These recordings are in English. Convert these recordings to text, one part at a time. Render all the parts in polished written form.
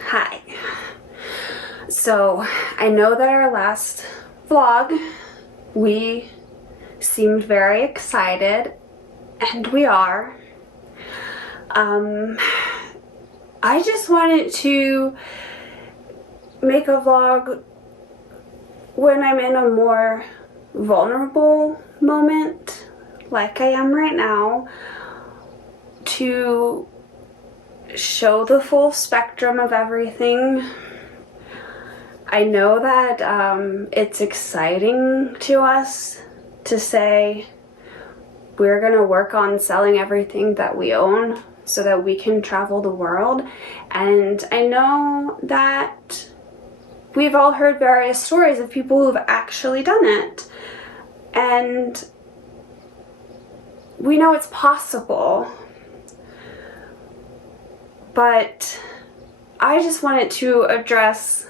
Hi. So, I know that our last vlog, we seemed very excited, and we are. I just wanted to make a vlog when I'm in a more vulnerable moment, like I am right now, to show the full spectrum of everything. I know that it's exciting to us to say we're gonna work on selling everything that we own so that we can travel the world, and I know that we've all heard various stories of people who've actually done it, and we know it's possible. But I just wanted to address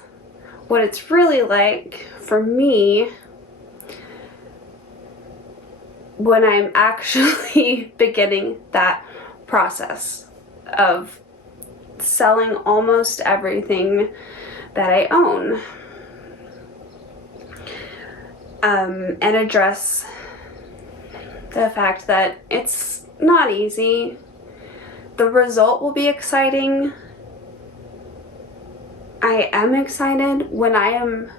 what it's really like for me when I'm actually beginning that process of selling almost everything that I own, and address the fact that it's not easy. The result will be exciting. I am excited when I am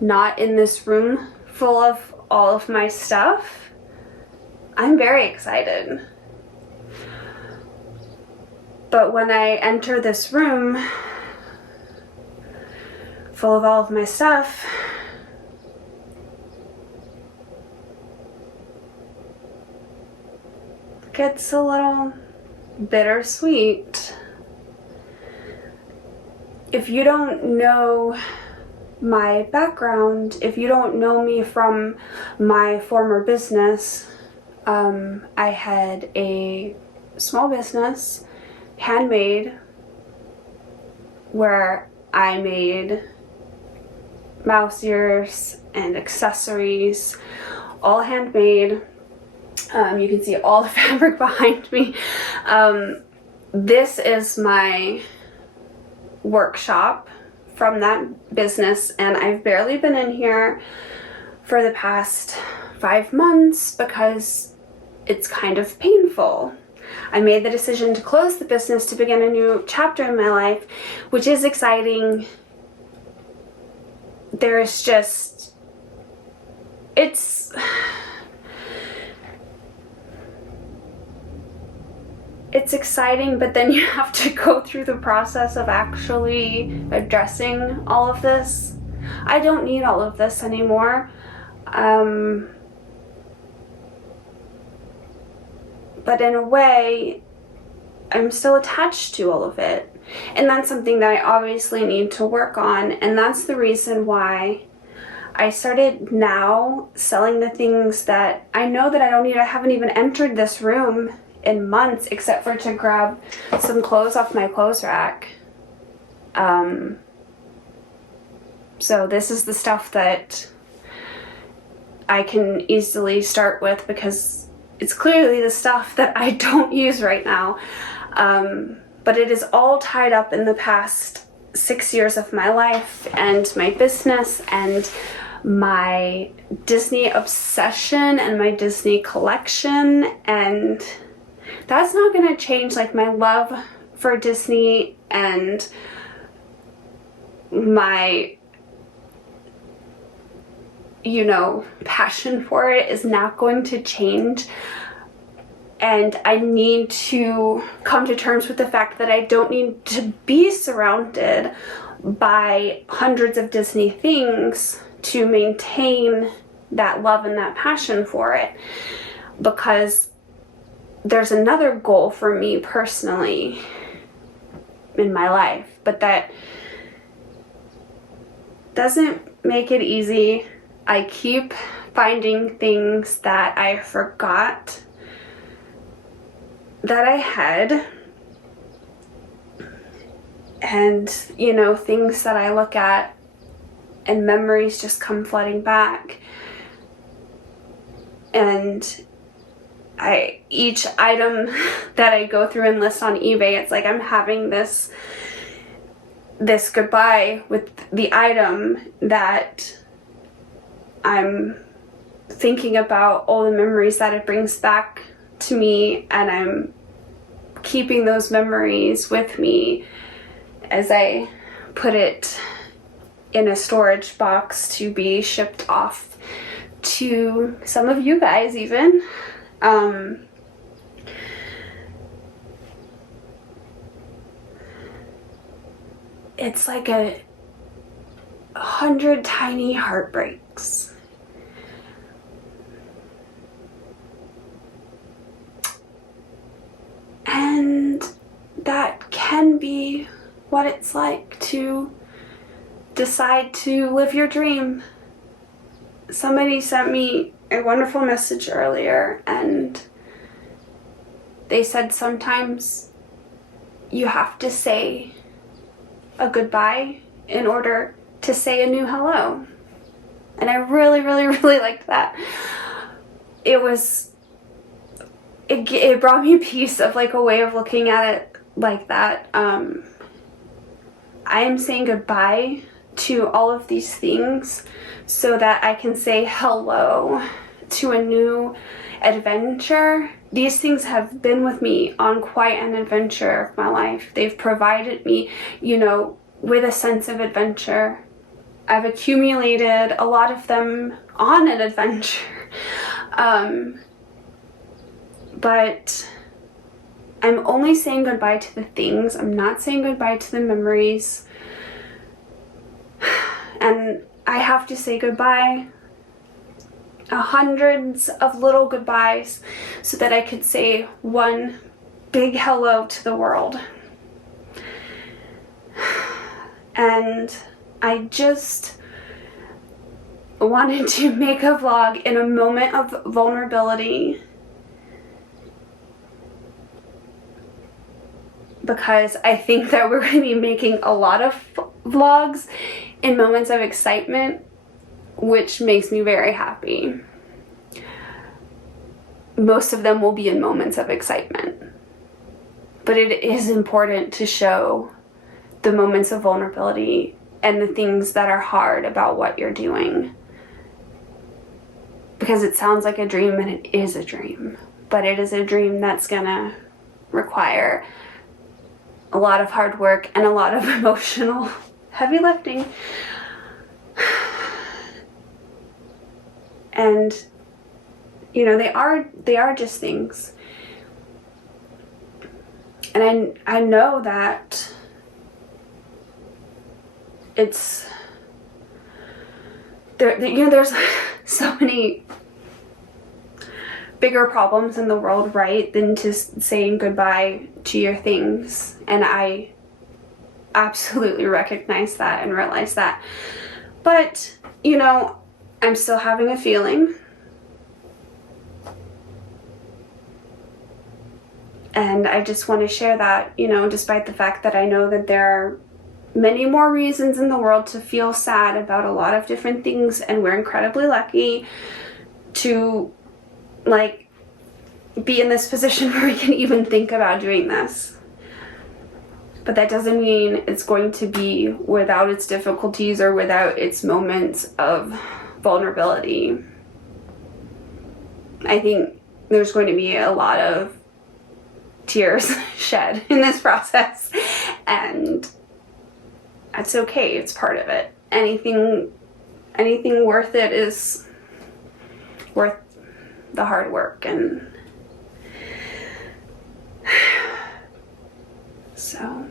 not in this room full of all of my stuff. I'm very excited. But when I enter this room full of all of my stuff, it gets a little bittersweet. If you don't know my background, if you don't know me from my former business, I had a small business, handmade, where I made mouse ears and accessories, all handmade. You can see all the fabric behind me. This is my workshop from that business, and I've barely been in here for the past 5 months because it's kind of painful. I made the decision to close the business to begin a new chapter in my life, which is exciting. There's just, it's exciting, but then you have to go through the process of actually addressing all of this. I don't need all of this anymore. But in a way, I'm still attached to all of it. And that's something that I obviously need to work on. And that's the reason why I started now selling the things that I know that I don't need. I haven't even entered this room in months, except for to grab some clothes off my clothes rack. So this is the stuff that I can easily start with because it's clearly the stuff that I don't use right now. But it is all tied up in the past 6 years of my life and my business and my Disney obsession and my Disney collection, and that's not going to change. Like, my love for Disney and my, passion for it is not going to change. And I need to come to terms with the fact that I don't need to be surrounded by hundreds of Disney things to maintain that love and that passion for it, because there's another goal for me personally in my life, but that doesn't make it easy. I keep finding things that I forgot that I had, and things that I look at and memories just come flooding back, and each item that I go through and list on eBay, it's like I'm having this goodbye with the item that I'm thinking about all the memories that it brings back to me, and I'm keeping those memories with me as I put it in a storage box to be shipped off to some of you guys even. It's like 100 tiny heartbreaks. And that can be what it's like to decide to live your dream. Somebody sent me a wonderful message earlier, and they said sometimes you have to say a goodbye in order to say a new hello. And I really, really, really liked that. It brought me peace of like a way of looking at it like that. I am saying goodbye to all of these things so that I can say hello to a new adventure. These things have been with me on quite an adventure of my life. They've provided me, with a sense of adventure. I've accumulated a lot of them on an adventure. But I'm only saying goodbye to the things. I'm not saying goodbye to the memories. And I have to say goodbye, hundreds of little goodbyes, so that I could say one big hello to the world. And I just wanted to make a vlog in a moment of vulnerability, because I think that we're going to be making a lot of vlogs in moments of excitement, which makes me very happy. Most of them will be in moments of excitement, but it is important to show the moments of vulnerability and the things that are hard about what you're doing, because it sounds like a dream, and it is a dream, but it is a dream that's gonna require a lot of hard work and a lot of emotional heavy lifting. And they are just things. And I know that it's there's so many bigger problems in the world, right, than just saying goodbye to your things. And I absolutely recognize that and realize that. But, I'm still having a feeling. And I just want to share that, despite the fact that I know that there are many more reasons in the world to feel sad about a lot of different things, and we're incredibly lucky to be in this position where we can even think about doing this. But that doesn't mean it's going to be without its difficulties or without its moments of vulnerability. I think there's going to be a lot of tears shed in this process, and that's okay. It's part of it. Anything worth it is worth the hard work. And so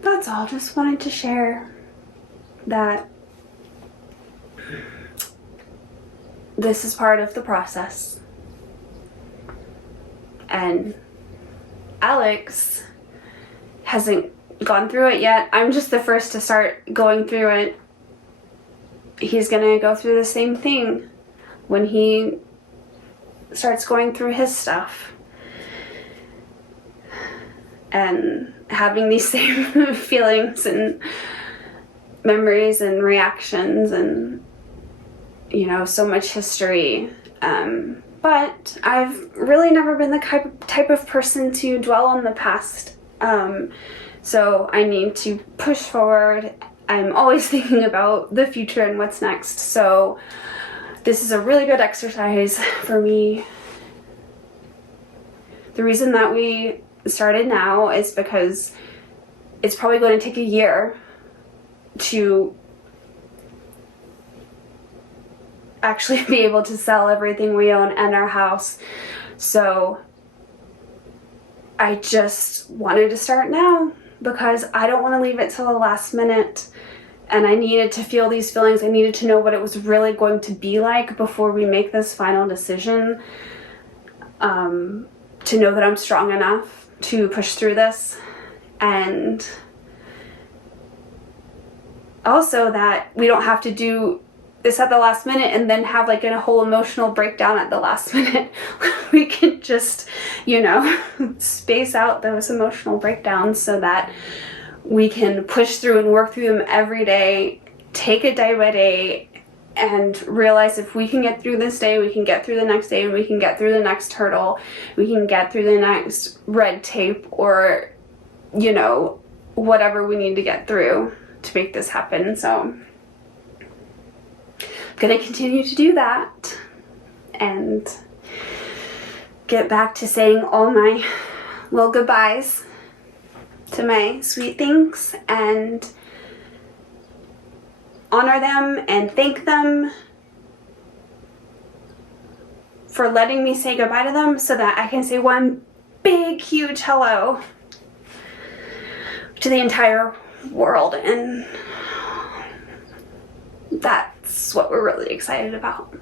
that's all. Just wanted to share that this is part of the process. And Alex hasn't gone through it yet. I'm just the first to start going through it. He's gonna go through the same thing when he starts going through his stuff and having these same feelings and memories and reactions and so much history. But I've really never been the type of person to dwell on the past. So I need to push forward. I'm always thinking about the future and what's next. So this is a really good exercise for me. The reason that we started now is because it's probably going to take a year to actually be able to sell everything we own and our house. So I just wanted to start now because I don't want to leave it till the last minute, and I needed to feel these feelings. I needed to know what it was really going to be like before we make this final decision, to know that I'm strong enough to push through this, and also that we don't have to do this at the last minute and then have like a whole emotional breakdown at the last minute. We can just, you know, space out those emotional breakdowns so that we can push through and work through them every day, take it day by day, and realize if we can get through this day, we can get through the next day, and we can get through the next hurdle, we can get through the next red tape, or, you know, whatever we need to get through to make this happen. So I'm gonna continue to do that and get back to saying all my little goodbyes to my sweet things and honor them and thank them for letting me say goodbye to them so that I can say one big huge hello to the entire world. And that's what we're really excited about.